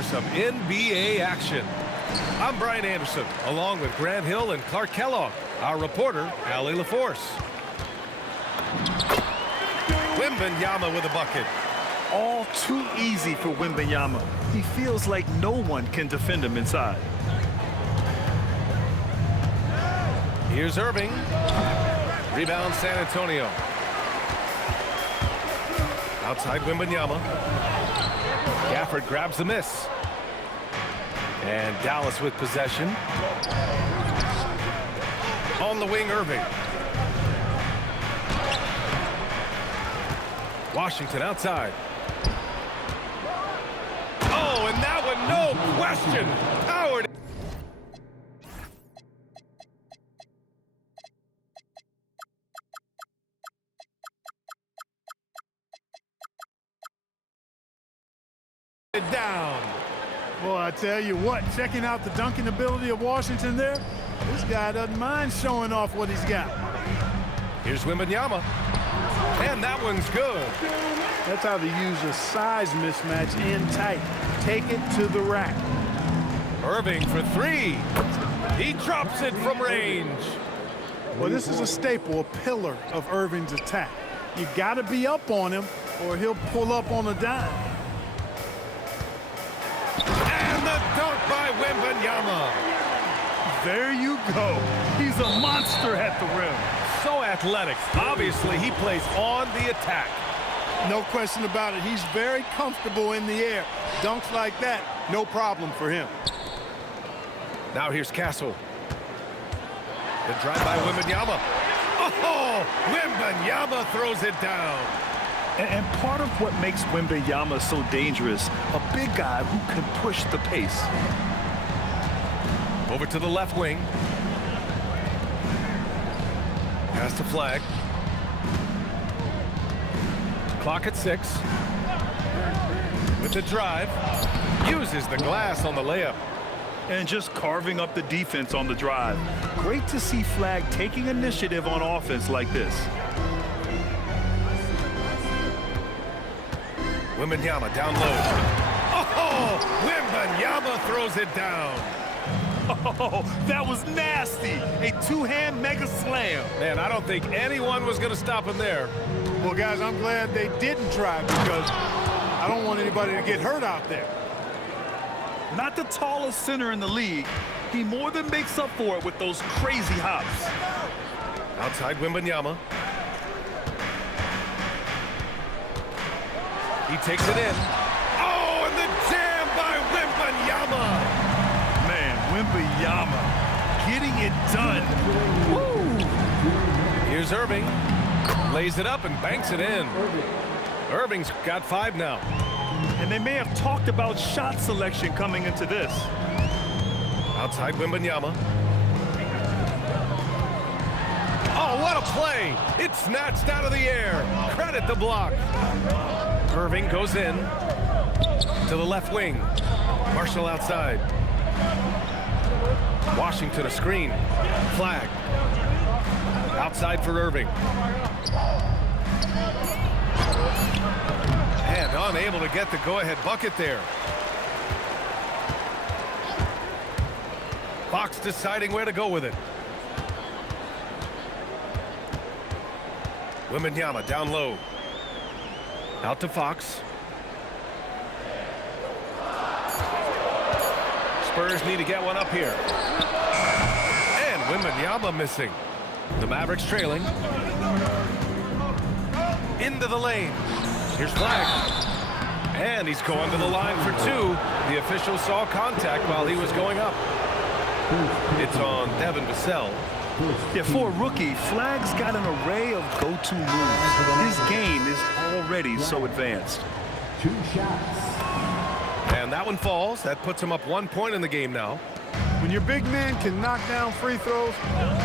for some NBA action. I'm Brian Anderson, along with Grant Hill and Clark Kellogg. Our reporter, Allie LaForce. Wembanyama with a bucket. All too easy for Wembanyama. He feels like no one can defend him inside. Here's Irving. Rebound San Antonio. Outside Wembanyama. Gafford grabs the miss. And Dallas with possession. On the wing, Irving. Washington outside. Oh, and that one, no question. Powered. Down. Well, I tell you what, checking out the dunking ability of Washington there, this guy doesn't mind showing off what he's got. Here's Wembanyama. And that one's good. That's how they use a size mismatch in tight. Take it to the rack. Irving for three. He drops it from range. Well, this is a staple, a pillar of Irving's attack. You got to be up on him or he'll pull up on a dime. And the dunk by Wembanyama. There you go. He's a monster at the rim. So athletic. Obviously, he plays on the attack. No question about it. He's very comfortable in the air. Dunks like that, no problem for him. Now here's Castle. The drive by Wembanyama. Oh, Wembanyama throws it down. And part of what makes Wembanyama so dangerous, a big guy who can push the pace. Over to the left wing. Pass the flag. Clock at 6. With the drive. Uses the glass on the layup. And just carving up the defense on the drive. Great to see Flag taking initiative on offense like this. Wembanyama down low. Oh, Wembanyama throws it down. Oh, that was nasty. A two-hand mega slam. Man, I don't think anyone was going to stop him there. Well, guys, I'm glad they didn't try because I don't want anybody to get hurt out there. Not the tallest center in the league. He more than makes up for it with those crazy hops. Outside Wembanyama. He takes it in. Oh, and the jam by Wembanyama. Man, Wembanyama getting it done. Woo! Here's Irving. Lays it up and banks it in. Irving's got 5 now. And they may have talked about shot selection coming into this. Outside Wembanyama. Oh, what a play! It's snatched out of the air. Credit the block. Irving goes in to the left wing. Marshall outside. Washington a screen. Flag. Outside for Irving. And unable to get the go-ahead bucket there. Fox deciding where to go with it. Wembanyama down low. Out to Fox. Spurs need to get one up here. And Wembanyama missing. The Mavericks trailing. Into the lane. Here's Flag. And he's going to the line for 2. The official saw contact while he was going up. It's on Devin Vassell. Yeah, for a rookie, Flag's got an array of go-to moves. His game is already so advanced. 2 shots. And that one falls. That puts him up 1 point in the game now. When your big man can knock down free throws,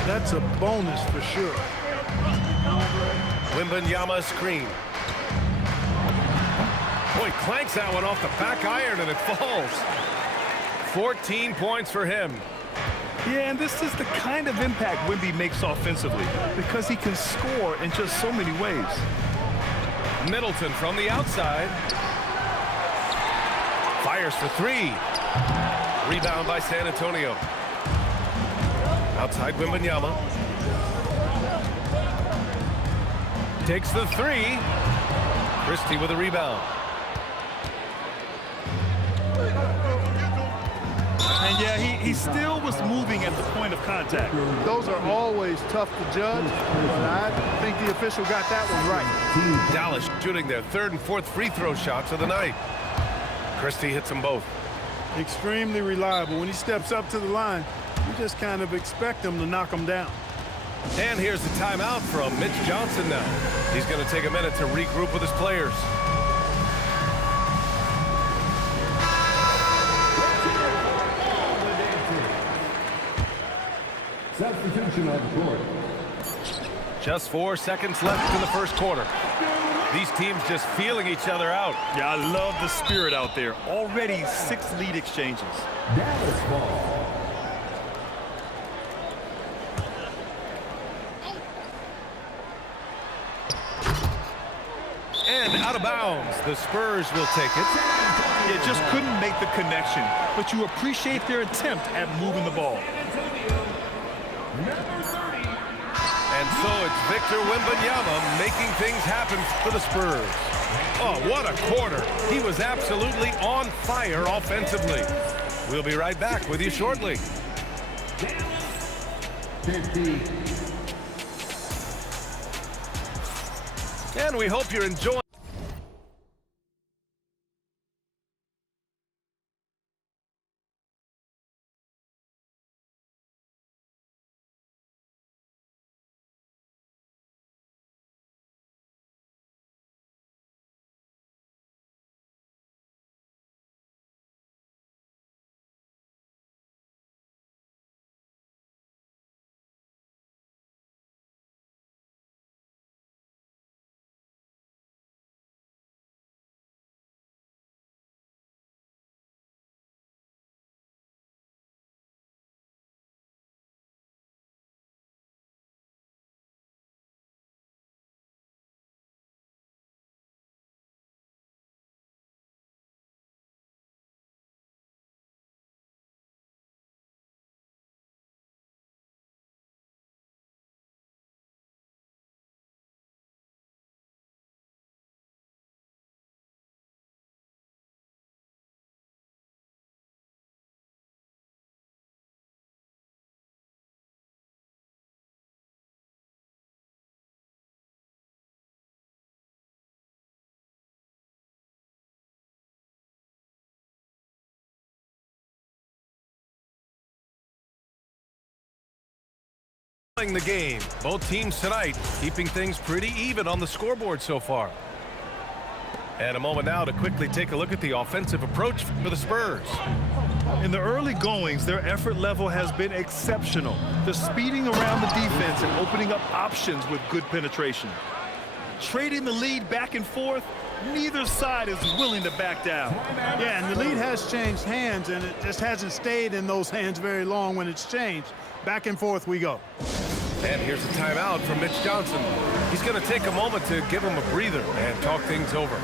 that's a bonus for sure. Wembanyama screen. Boy, clanks that one off the back iron and it falls. 14 points for him. Yeah, and this is the kind of impact Wemby makes offensively because he can score in just so many ways. Middleton from the outside. Fires for three. Rebound by San Antonio. Outside Wembanyama. Takes the three. Christie with a rebound. And yeah, he still was moving at the point of contact. Those are always tough to judge, but I think the official got that one right. Dallas shooting their third and fourth free throw shots of the night. Christie hits them both. Extremely reliable. When he steps up to the line, you just kind of expect him to knock him down. And here's the timeout from Mitch Johnson now. He's going to take a minute to regroup with his players. Substitution on the court. Just 4 seconds left in the first quarter. These teams just feeling each other out. Yeah, I love the spirit out there. Already 6 lead exchanges. Dallas ball. And out of bounds. The Spurs will take it. Yeah, just couldn't make the connection, but you appreciate their attempt at moving the ball. And so it's Victorwembanyama making things happen for the Spurs. Oh, what a quarter. He was absolutely on fire offensively. We'll be right back with you shortly. 50. And we hope you're enjoying. The game. Both teams tonight keeping things pretty even on the scoreboard so far. And a moment now to quickly take a look at the offensive approach for the Spurs. In the early goings, their effort level has been exceptional. They're speeding around the defense and opening up options with good penetration. Trading the lead back and forth, neither side is willing to back down. Yeah, and the lead has changed hands, and it just hasn't stayed in those hands very long when it's changed. Back and forth we go. And here's a timeout from Mitch Johnson. He's going to take a moment to give him a breather and talk things over.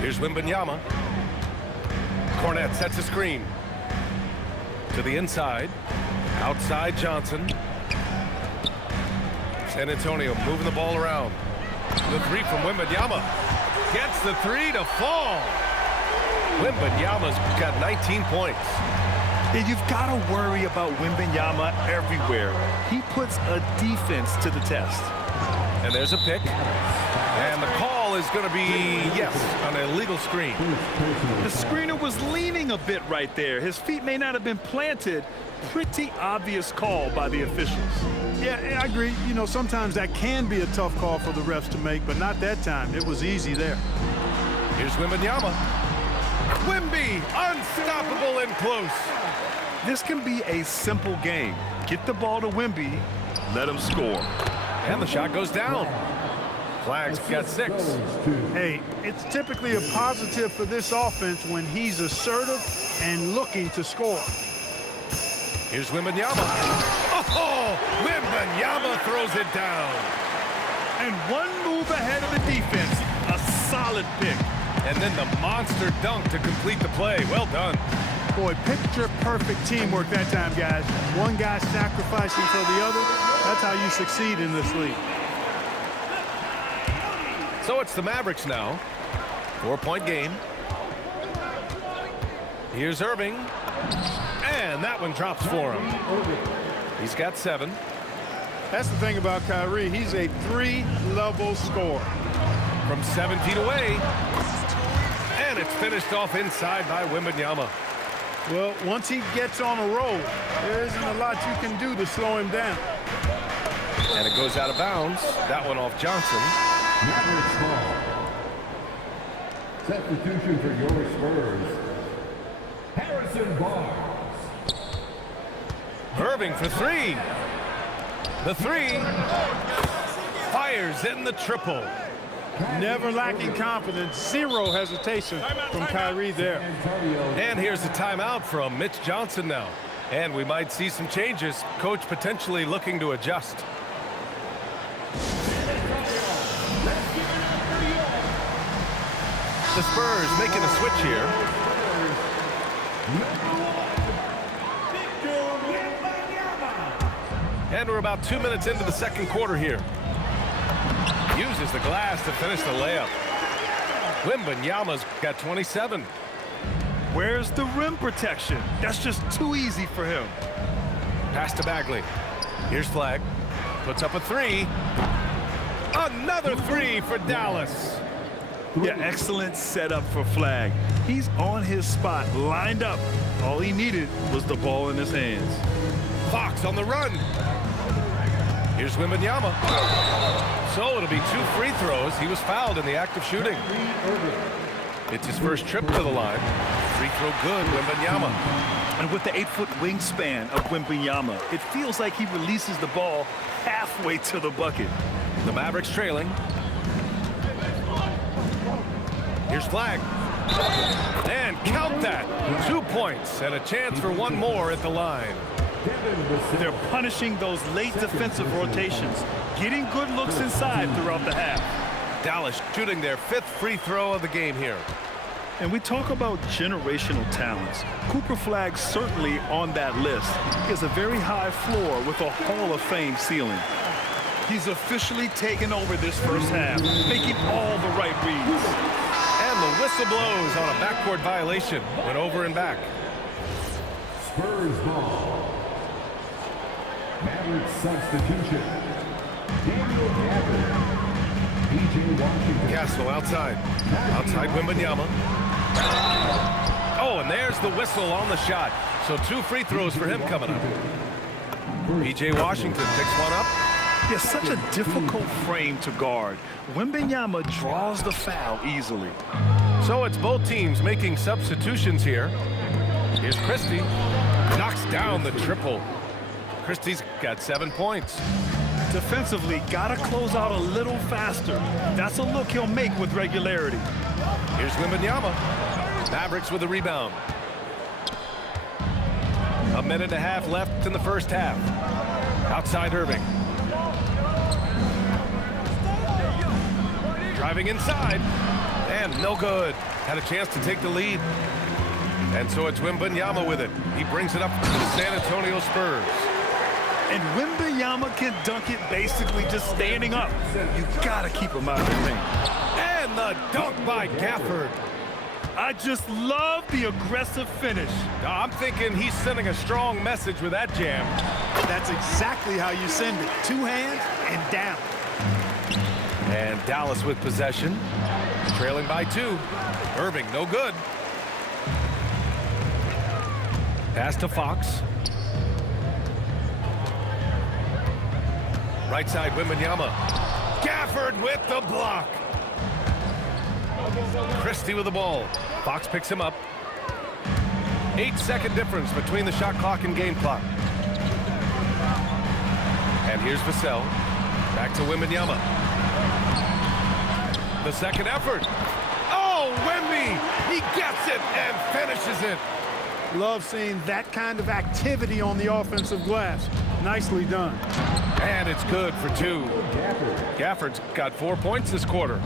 Here's Wembanyama. Cornette sets a screen. To the inside. Outside Johnson. San Antonio moving the ball around. The three from Wembanyama. Gets the three to fall. Wembanyama's got 19 points. And you've got to worry about Wembanyama everywhere. He puts a defense to the test. And there's a pick. And the call is going to be, yes, an illegal screen. The screener was leaning a bit right there. His feet may not have been planted. Pretty obvious call by the officials. Yeah, I agree. You know, sometimes that can be a tough call for the refs to make, but not that time. It was easy there. Here's Wembanyama. Wemby, unstoppable and close. This can be a simple game. Get the ball to Wemby, let him score. And the shot goes down. Flag's got 6. Hey, it's typically a positive for this offense when he's assertive and looking to score. Here's Wembanyama. Oh, Wembanyama throws it down. And one move ahead of the defense. A solid pick. And then the monster dunk to complete the play. Well done. Boy, picture-perfect teamwork that time, guys. One guy sacrificing for the other. That's how you succeed in this league. So it's the Mavericks now. 4-point game. Here's Irving. And that one drops for him. He's got 7. That's the thing about Kyrie. He's a 3-level scorer. From 7 feet away. And it's finished off inside by Wembanyama. Well, once he gets on a roll, there isn't a lot you can do to slow him down. And it goes out of bounds. That one off Johnson. Mavericks ball. Substitution for your Spurs. Harrison Barnes. Irving for 3. The 3. Fires in the triple. Never lacking confidence. Zero hesitation from Kyrie there. And here's the timeout from Mitch Johnson now. And we might see some changes. Coach potentially looking to adjust. The Spurs making a switch here. And we're about 2 minutes into the second quarter here. Uses the glass to finish the layup. Wembanyama's got 27. Where's the rim protection? That's just too easy for him. Pass to Bagley. Here's Flag. Puts up a 3. Another 3 for Dallas. Yeah, excellent setup for Flag. He's on his spot, lined up. All he needed was the ball in his hands. Fox on the run. Here's Wembanyama. So it'll be 2 free throws. He was fouled in the act of shooting. It's his first trip to the line. Free throw good, Wembanyama. And with the 8-foot wingspan of Wembanyama, it feels like he releases the ball halfway to the bucket. The Mavericks trailing. Here's Flag. And count that. 2 points and a chance for one more at the line. They're punishing those late defensive rotations, getting good looks inside throughout the half. Dallas shooting their 5th free throw of the game here. And we talk about generational talents. Cooper Flag certainly on that list. He has a very high floor with a Hall of Fame ceiling. He's officially taken over this first half, making all the right reads. And the whistle blows on a backcourt violation. Went over and back. Spurs ball. Mavericks substitution. Daniel Gabbard. PJ Washington. Castle outside. Outside Wembanyama. Oh, and there's the whistle on the shot. So 2 free throws for him coming up. PJ Washington picks one up. Yeah, such a difficult frame to guard. Wembanyama draws the foul easily. So it's both teams making substitutions here. Here's Christie. Knocks down the triple. Christie's got 7 points. Defensively, gotta close out a little faster. That's a look he'll make with regularity. Here's Wembanyama. Mavericks with a rebound. 1.5 minutes left in the first half. Outside Irving. Driving inside. And no good. Had a chance to take the lead. And so it's Wembanyama with it. He brings it up to the San Antonio Spurs. And Wembanyama can dunk it basically just standing up. You gotta keep him out of the paint. And the dunk by Gafford. I just love the aggressive finish. Now, I'm thinking he's sending a strong message with that jam. That's exactly how you send it. 2 hands and down. And Dallas with possession. Trailing by 2. Irving, no good. Pass to Fox. Right side, Wembanyama. Gafford with the block. Christie with the ball. Fox picks him up. 8-second difference between the shot clock and game clock. And here's Vassell. Back to Wembanyama. The second effort. Oh, Wemby! He gets it and finishes it. Love seeing that kind of activity on the offensive glass. Nicely done. And it's good for 2. Gafford's got 4 points this quarter.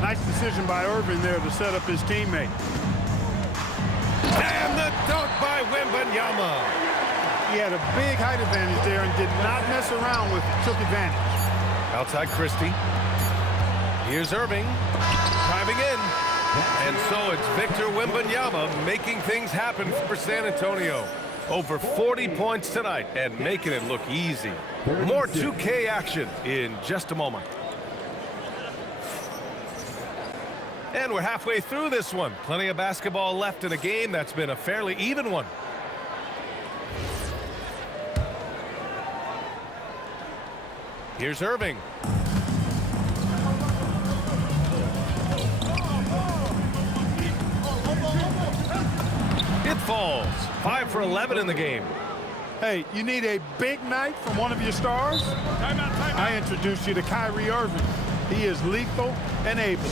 Nice decision by Irving there to set up his teammate. And the dunk by Wembanyama. He had a big height advantage there and did not mess around with it. Took advantage. Outside Christie. Here's Irving. Driving in. And so it's Victorwembanyama making things happen for San Antonio. Over 40 points tonight and making it look easy. More 2K action in just a moment. And we're halfway through this one. Plenty of basketball left in a game that's been a fairly even one. Here's Irving. It falls. 5 for 11 in the game. Hey, you need a big night from one of your stars? I introduced you to Kyrie Irving. He is lethal and able.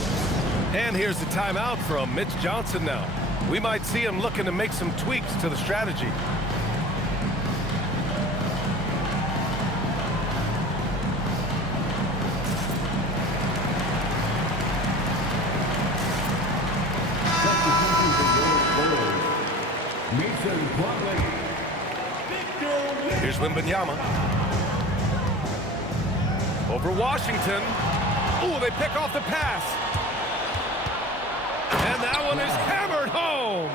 And here's the timeout from Mitch Johnson now. We might see him looking to make some tweaks to the strategy. Here's Wembanyama. Over Washington. Oh, they pick off the pass. And that one is hammered home.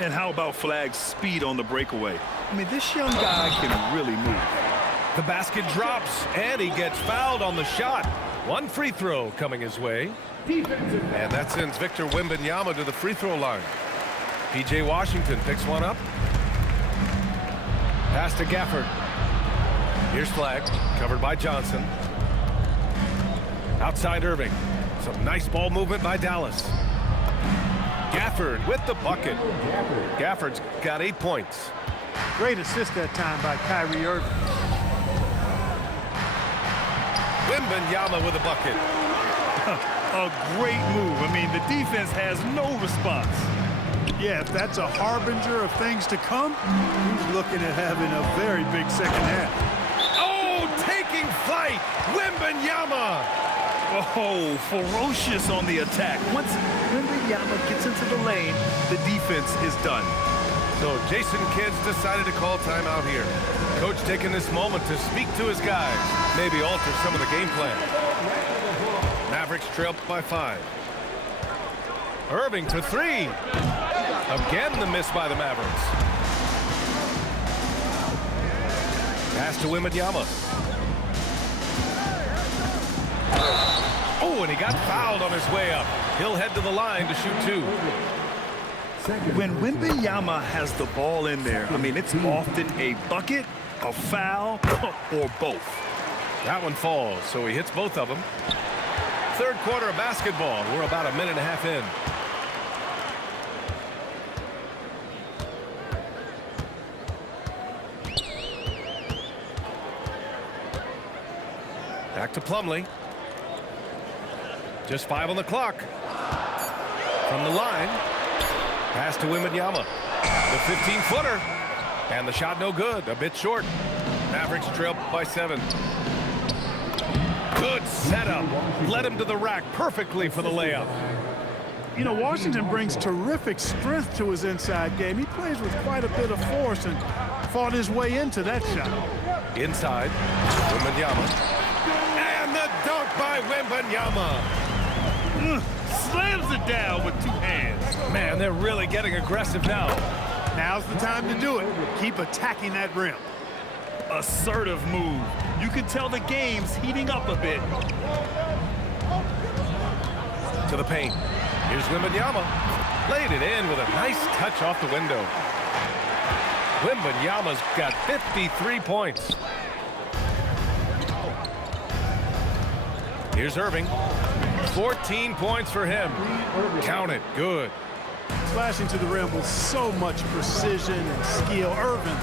And how about Flagg's speed on the breakaway? I mean, this young guy can really move. The basket drops, and he gets fouled on the shot. One free throw coming his way. And that sends Victorwembanyama to the free throw line. P.J. Washington picks one up. Pass to Gafford. Here's Flagg, covered by Johnson. Outside Irving. Some nice ball movement by Dallas. Gafford with the bucket. Gafford's got 8 points. Great assist that time by Kyrie Irving. Wembanyama with a bucket. A great move. I mean, the defense has no response. Yeah, if that's a harbinger of things to come, he's looking at having a very big second half. Oh, taking flight, Wembanyama. Oh, ferocious on the attack. Once Wembanyama gets into the lane, the defense is done. So Jason Kidd's decided to call timeout here. Coach taking this moment to speak to his guys, maybe alter some of the game plan. Mavericks trail by 5. Irving for 3. Again, the miss by the Mavericks. Pass to Wembanyama. Oh, and he got fouled on his way up. He'll head to the line to shoot 2. When Wembanyama has the ball in there, I mean, it's often a bucket, a foul, or both. That one falls, so he hits both of them. Third quarter of basketball. We're about a minute and a half in. Back to Plumlee. Just 5 on the clock. From the line. Pass to Wembanyama. The 15-footer. And the shot no good. A bit short. Mavericks trail by 7. Good setup. Led him to the rack perfectly for the layup. You know, Washington brings terrific strength to his inside game. He plays with quite a bit of force and fought his way into that shot. Inside. Wembanyama. And the dunk by Wembanyama. Slams it down with 2 hands. Man, they're really getting aggressive now. Now's the time to do it. Keep attacking that rim. Assertive move. You can tell the game's heating up a bit. To the paint. Here's Wembanyama. Laid it in with a nice touch off the window. Wembanyama's got 53 points. Here's Irving. 14 points for him. Count it. Good. Slashing to the rim with so much precision and skill. Irving,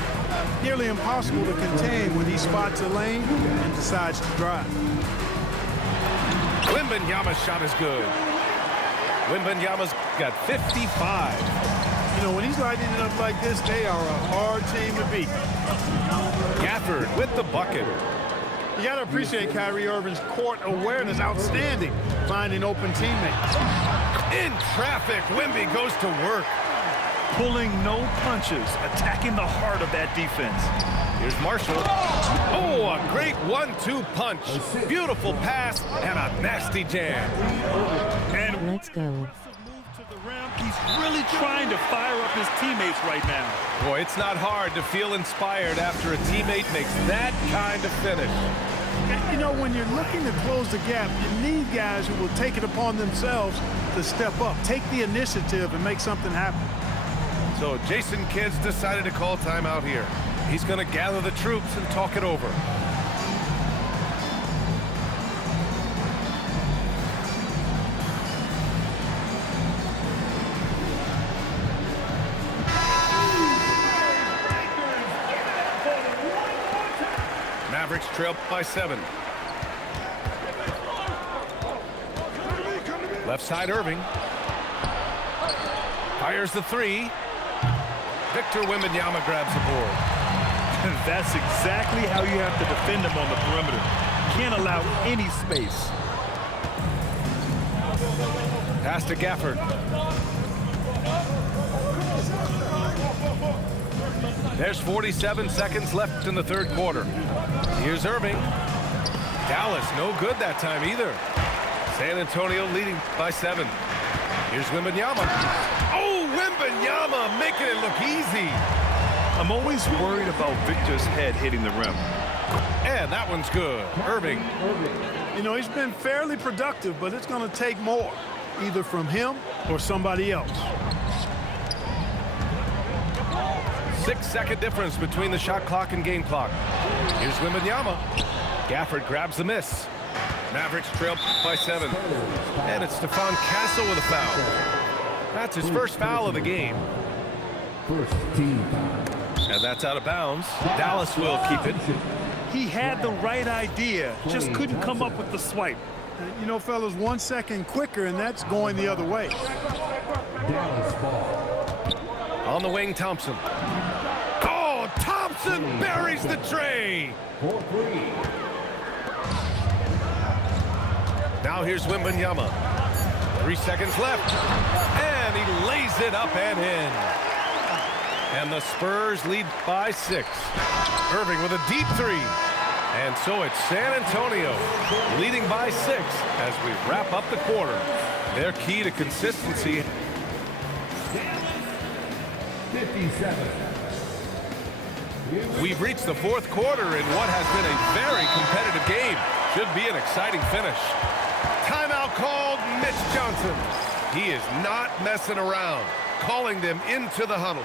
nearly impossible to contain when he spots a lane and decides to drive. Wembanyama's shot is good. Wembanyama's got 55. You know, when he's lighting it up like this, they are a hard team to beat. Gafford with the bucket. You got to appreciate Kyrie Irving's court awareness. Outstanding. Finding open teammates. In traffic, Wemby goes to work. Pulling no punches, attacking the heart of that defense. Here's Marshall. Oh, a great 1-2 punch. Beautiful pass and a nasty jam. And let's go. He's really trying to fire up his teammates right now. Boy, it's not hard to feel inspired after a teammate makes that kind of finish. You know, when you're looking to close the gap, you need guys who will take it upon themselves to step up, take the initiative, and make something happen. So Jason Kidd's decided to call timeout here. He's going to gather the troops and talk it over. Mavericks trail by 7. Left side Irving. Fires the 3. Victorwembanyama grabs the board. And that's exactly how you have to defend him on the perimeter. Can't allow any space. Pass to Gafford. There's 47 seconds left in the third quarter. Here's Irving. Dallas, no good that time either. San Antonio leading by 7. Here's Wembanyama. Oh, Wembanyama making it look easy. I'm always worried about Victor's head hitting the rim. And that one's good. Irving. You know, he's been fairly productive, but it's going to take more, either from him or somebody else. 6-second difference between the shot clock and game clock. Here's Wembanyama. Gafford grabs the miss. Mavericks trail by 7. And it's Stephon Castle with a foul. That's his first foul of the game. First team foul. And that's out of bounds. Dallas will keep it. He had the right idea, just couldn't come up with the swipe. You know, fellas, 1 second quicker, and that's going the other way. Dallas ball. On the wing, Thompson. Oh, Thompson buries the tray. 4-3. Now here's Wembanyama. 3 seconds left. And he lays it up and in. And the Spurs lead by 6. Irving with a deep 3. And so it's San Antonio leading by 6 as we wrap up the quarter. Their key to consistency. 57. We've reached the fourth quarter in what has been a very competitive game. Should be an exciting finish. Timeout called. Mitch Johnson. He is not messing around, calling them into the huddle.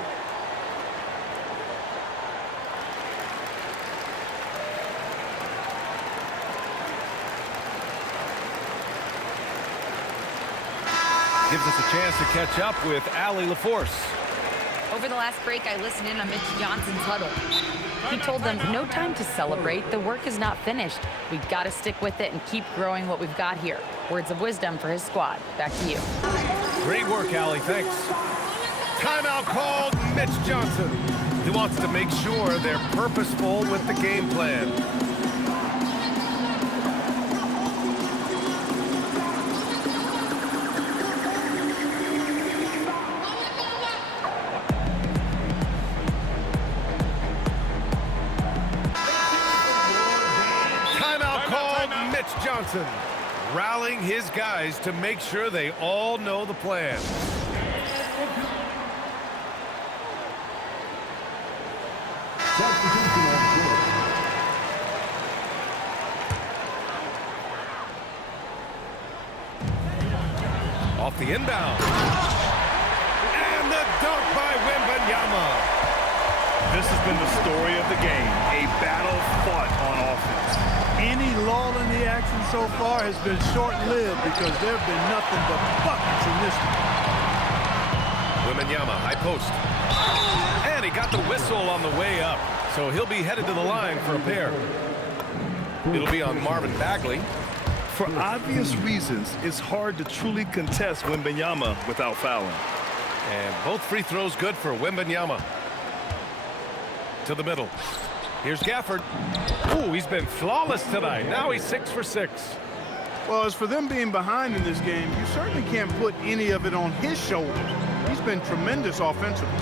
Gives us a chance to catch up with Allie LaForce. Over the last break, I listened in on Mitch Johnson's huddle. He told them, no time to celebrate. The work is not finished. We've got to stick with it and keep growing what we've got here. Words of wisdom for his squad. Back to you. Great work, Allie. Thanks. Timeout called. Mitch Johnson. He wants to make sure they're purposeful with the game plan. Johnson rallying his guys to make sure they all know the plan. Substitution on court. Off the inbound. And the dunk by Wembanyama. This has been the story of the game, a battle fought on offense. Any lull in the action so far has been short-lived because there have been nothing but buckets in this one. Wembanyama, high post. And he got the whistle on the way up. So he'll be headed to the line for a pair. It'll be on Marvin Bagley. For obvious reasons, it's hard to truly contest Wembanyama without fouling. And both free throws good for Wembanyama. To the middle. Here's Gafford. Ooh, he's been flawless tonight. Now he's 6 for 6. Well, as for them being behind in this game, you certainly can't put any of it on his shoulders. He's been tremendous offensively.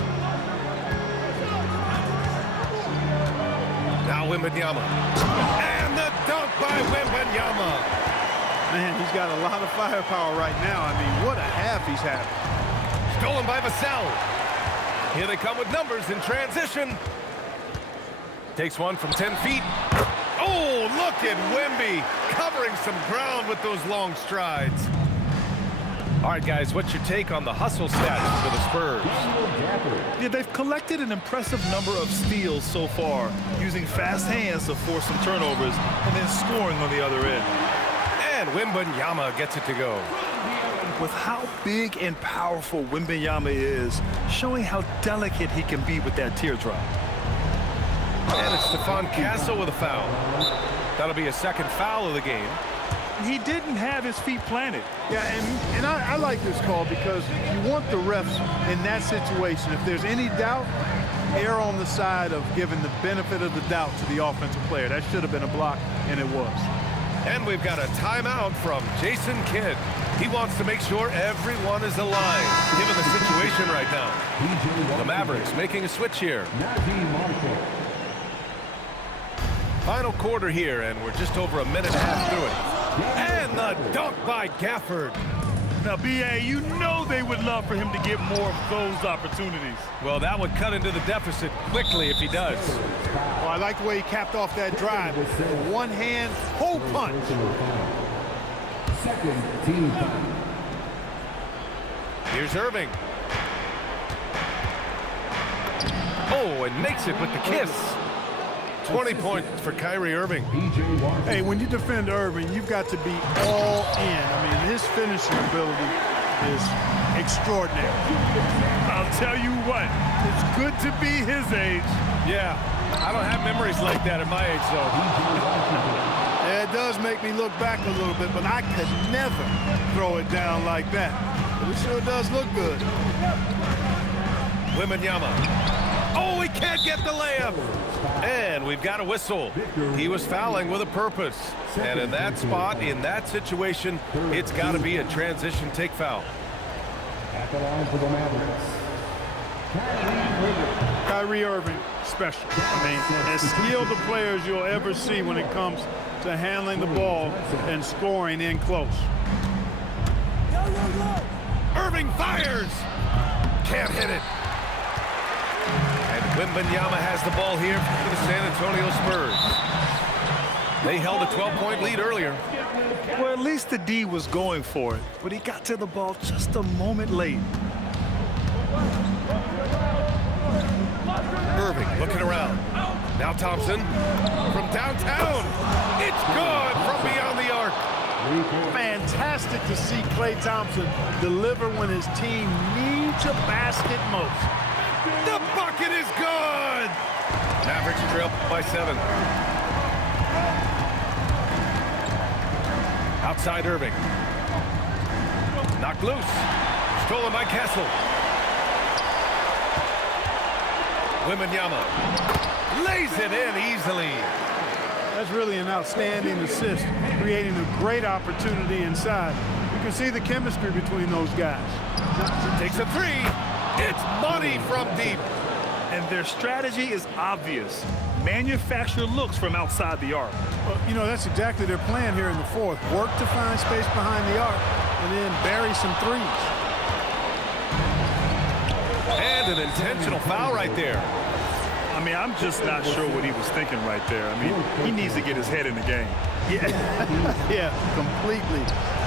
Now Wembanyama. And the dunk by Wembanyama. Man, he's got a lot of firepower right now. I mean, what a half he's having. Stolen by Vassell. Here they come with numbers in transition. Takes one from 10 feet. Oh, look at Wemby covering some ground with those long strides. All right, guys, what's your take on the hustle stats for the Spurs? Yeah, they've collected an impressive number of steals so far, using fast hands to force some turnovers and then scoring on the other end. And Wembanyama gets it to go. With how big and powerful Wembanyama is, showing how delicate he can be with that teardrop. And it's Stephon Castle with a foul. That'll be a second foul of the game. He didn't have his feet planted. Yeah, and I like this call because you want the refs in that situation. If there's any doubt, err on the side of giving the benefit of the doubt to the offensive player. That should have been a block, and it was. And we've got a timeout from Jason Kidd. He wants to make sure everyone is aligned, given the situation right now. The Mavericks making a switch here. Final quarter here, and we're just over a minute and a half through it. And the dunk by Gafford. Now, B.A., you know they would love for him to get more of those opportunities. Well, that would cut into the deficit quickly if he does. Well, I like the way he capped off that drive. One hand, hole punch. Second team foul. Here's Irving. Oh, and makes it with the kiss. 20 points for Kyrie Irving. Hey, when you defend Irving, you've got to be all in. I mean, his finishing ability is extraordinary. I'll tell you what, it's good to be his age. Yeah, I don't have memories like that at my age, though. Yeah, it does make me look back a little bit, but I could never throw it down like that. But it sure does look good. Wembanyama. Oh, he can't get the layup. And we've got a whistle. He was fouling with a purpose. And in that spot, in that situation, it's got to be a transition take foul. At the line for the Mavericks. Kyrie Irving, special. I mean, as skilled a player as you'll ever see when it comes to handling the ball and scoring in close. Irving fires. Can't hit it. And Wembanyama has the ball here for the San Antonio Spurs. They held a 12-point lead earlier. Well, at least the D was going for it, but he got to the ball just a moment late. Irving looking around. Now Thompson from downtown. It's good from beyond the arc. Fantastic to see Klay Thompson deliver when his team needs a basket most. The bucket is good. Mavericks trail by 7. Outside Irving. Knocked loose. Stolen by Castle. Wembanyama lays it in easily. That's really an outstanding assist, creating a great opportunity inside. You can see the chemistry between those guys. Takes a 3. It's money from deep. And their strategy is obvious. Manufacture looks from outside the arc. Well, you know, that's exactly their plan here in the fourth. Work to find space behind the arc and then bury some threes. And an intentional foul right there. I mean, I'm just not sure what he was thinking right there. I mean, he needs to get his head in the game. Yeah, yeah, completely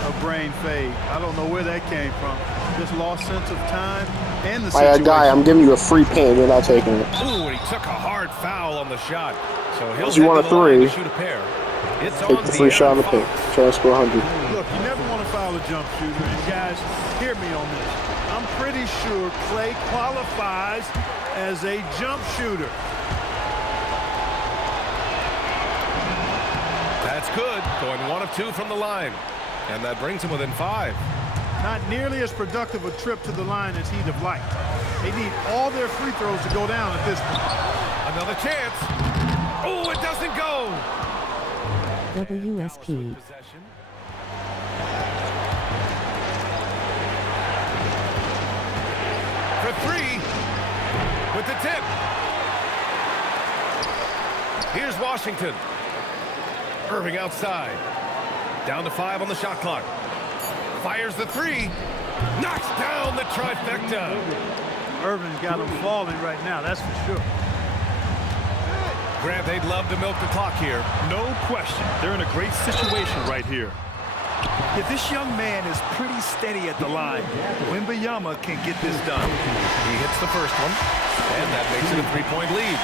a brain fade. I don't know where that came from. Just lost sense of time and the situation. Guy, I'm giving you a free pin. You're not taking it. Ooh, and he took a hard foul on the shot. So he'll You want head a to the line three. to shoot a pair. It's Take on the free shot on the pick. Try to score 100. Look, you never want to foul a jump shooter. And guys, hear me on this. I'm pretty sure Clay qualifies as a jump shooter. That's good. Going 1 of 2 from the line. And that brings him within 5. Not nearly as productive a trip to the line as he'd have liked. They need all their free throws to go down at this point. Another chance. Oh, it doesn't go. WSP. For 3 with the tip. Here's Washington. Irving outside. Down to 5 on the shot clock. Fires the 3. Knocks down the trifecta. Irving's got them falling right now, that's for sure. Grant, they'd love to milk the clock here. No question. They're in a great situation right here. Yeah, this young man is pretty steady at the line. Wembanyama can get this done. He hits the first one, and that makes it a 3-point lead.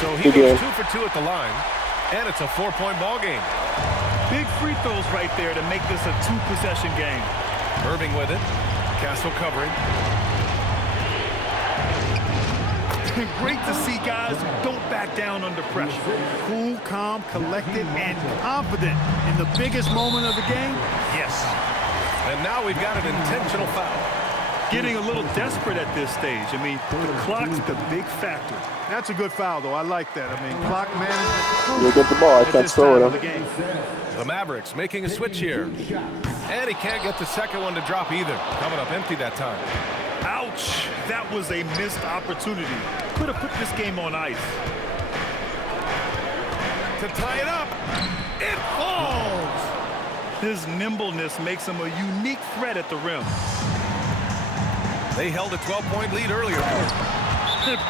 So he goes 2 for 2 at the line, and it's a 4-point ball game. Big free throws right there to make this a 2-possession game. Irving with it. Castle covering. Great to see guys who don't back down under pressure. Cool, calm, collected, and confident in the biggest moment of the game. Yes. And now we've got an intentional foul. Getting a little desperate at this stage. I mean, the clock's the big factor. That's a good foul, though. I like that. I mean, clock management. You get the ball. I can't throw it. The Mavericks making a switch here. And he can't get the second one to drop either. Coming up empty that time. Ouch. That was a missed opportunity. Could have put this game on ice. To tie it up. It falls. His nimbleness makes him a unique threat at the rim. They held a 12-point lead earlier.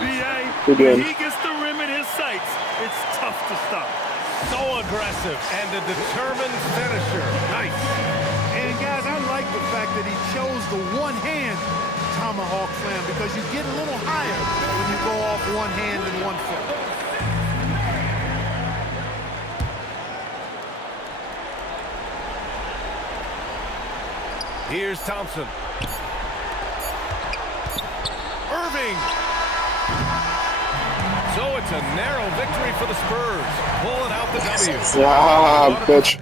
B.A., When he gets the rim in his sights, it's tough to stop. So aggressive and a determined finisher. Nice. And, guys, I like the fact that he chose the one-hand tomahawk slam because you get a little higher when you go off one hand and 1 foot. Here's Thompson. Irving. So it's a narrow victory for the Spurs. Pulling out the W. Ah, bitch.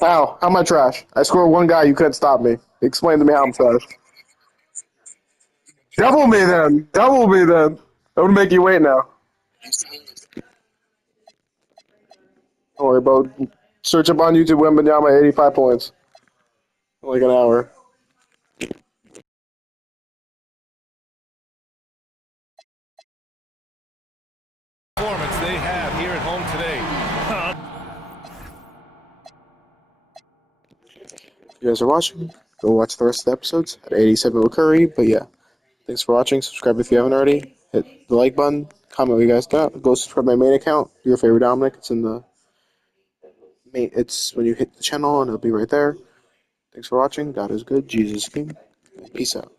How am I trash? I scored 1 guy. You couldn't stop me. Explain to me how I'm trash. Double me then. Double me then. I'm gonna make you wait now. Don't worry, bro. Search up on YouTube Wembanyama 85 points. Like an hour. Performance they have here at home today. If you guys are watching, go watch the rest of the episodes at 87 with Curry. But yeah, thanks for watching. Subscribe if you haven't already. Hit the like button. Comment what you guys got. Go subscribe to my main account, Your Favorite Dominick. It's in the main. It's when you hit the channel and it'll be right there. Thanks for watching. God is good. Jesus is King. Peace out.